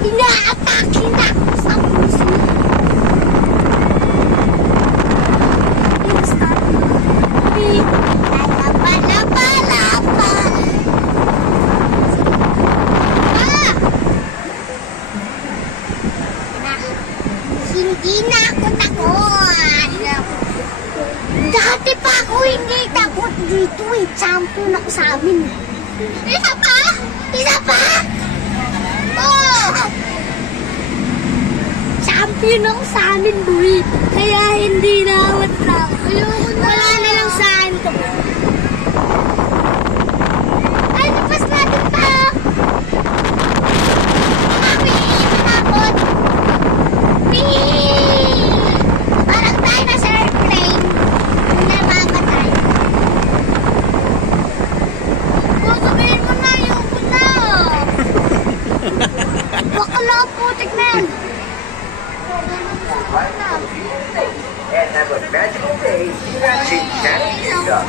Ina-atake na ako sa puso. Lapa. Hindi na ako takot. Dati pa ako hindi takot dito eh. Champion ako sa amin. Isa pa! Oh! Champion ako sa amin, boy. Kaya hindi na ako takot. Wala na lang saan to. Ay, napas natin pa. Kami, takot. Parang tayo na sa airplane. Hindi na mamatay. Sabihin mo na yung puta. Bakla po, tignan. And have a magical day watching Candy Kingdom.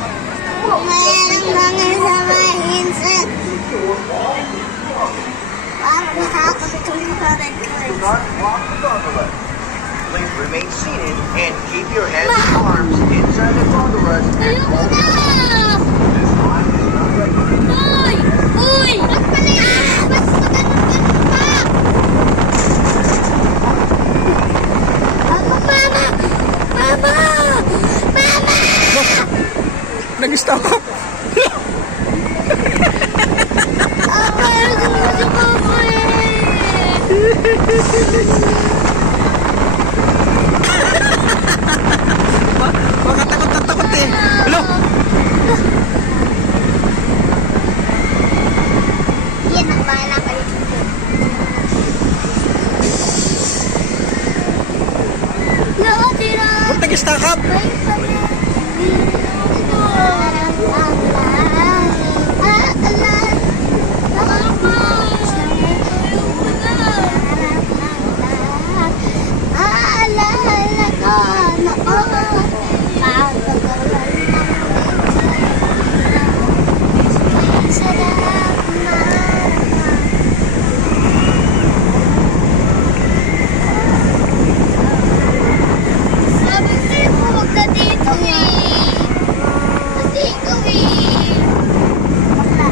Mayroong mga sa mga insect. Parang nakakatulong pa rin ko. Not walk the gondola. Please remain seated and keep your heads and arms inside the gondolas. Ayoko na! Uy! Ba't pala yan? Ba't ganun pa? Mama! Nag-stop up. Gusto mo si Papa Baka takot eh. Hello? Yan ang bahala ka dito. Tira! Ba't nag-stock up? Sabi sa'yo, huwag na dito eh. Kasi ikaw eh. Huwag na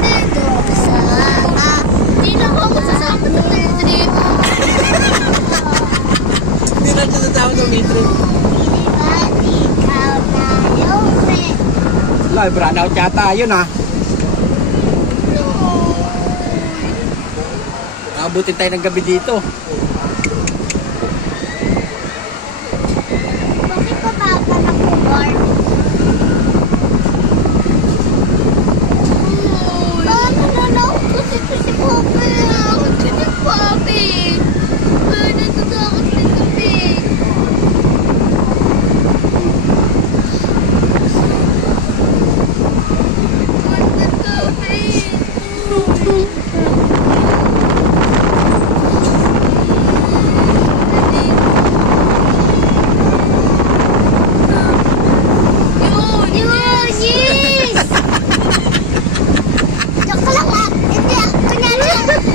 dito. Hindi na ako sasama sa trip. Hindi na siya sasama sa metro. Ikaw na yung friend. Wala, brand out yata. Yun ah. Nakabutin tayo ng gabi dito. Bakit pa ba ako nag-warm? Kasi si Poppy. Kasi si Poppy. Ay, natatakot si Poppy.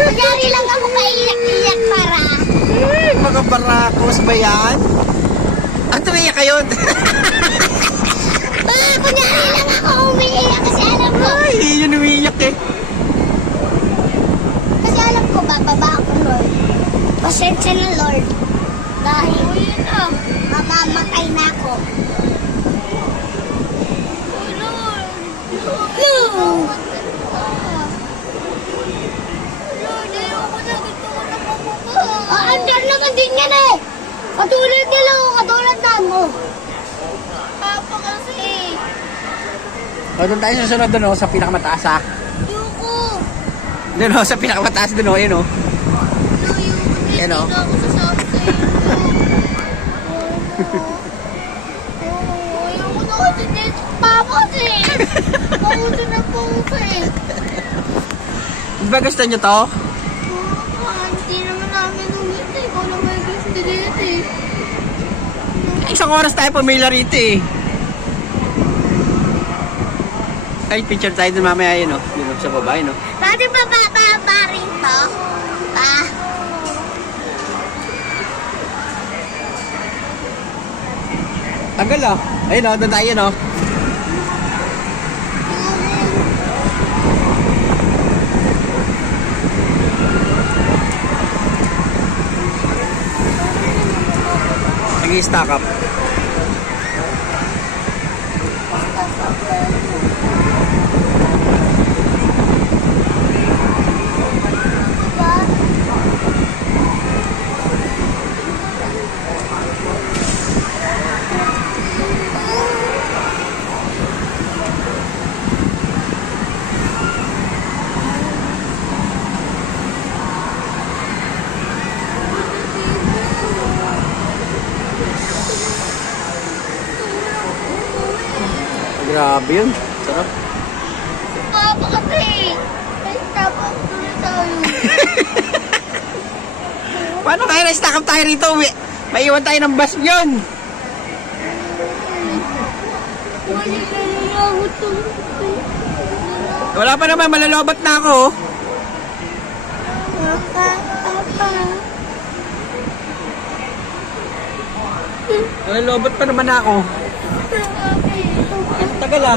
Kunyari lang ako kaiyak-iyak para. Mga barakos ba yan? Ang tumiyak kayo? Kunyari lang ako umiiyak kasi alam ko. Ay, yun umiyak eh. Kasi alam ko bababa ako, Lord. Pasensya na, Lord. Dahil mamamatay na ako. Lord! Andyan naman din yan eh. Katulad nila o katulad na mo. Papa kasi. O, doon tayo susunod doon o, sa pinakamataas ha. Yuko. Doon o, sa pinakamataas doon o, yun o. Yan o. Hindi ako sasabi sa inyo. Ayoko na kasi dito. Papa kasi. Pauso na po eh. Di ba gusto nyo to? Hindi naman namin umita. Ikaw naman gusto dito eh. Isang oras tayo pumila rito eh. Ay, picture tayo dun mamaya yun o. Yun o, sa baba yun o. Pwede ba bababa rin to? Pa? Tagal ah. Ayun o, doon tayo no. Nag-i-stack up. Grabe yun. Sarap. Papa kasi. Ay, dapat tuloy tayo. Paano kaya na-stack up tayo rito? May iwan tayo ng bus yun. Malilawot to. Wala pa naman, malalobat na ako. Papa. Malalobat pa naman ako. Ang tagal ah.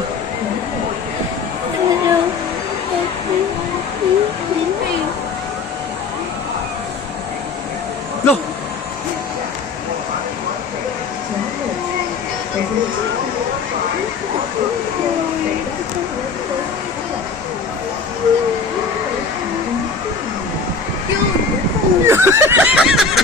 No! Yun.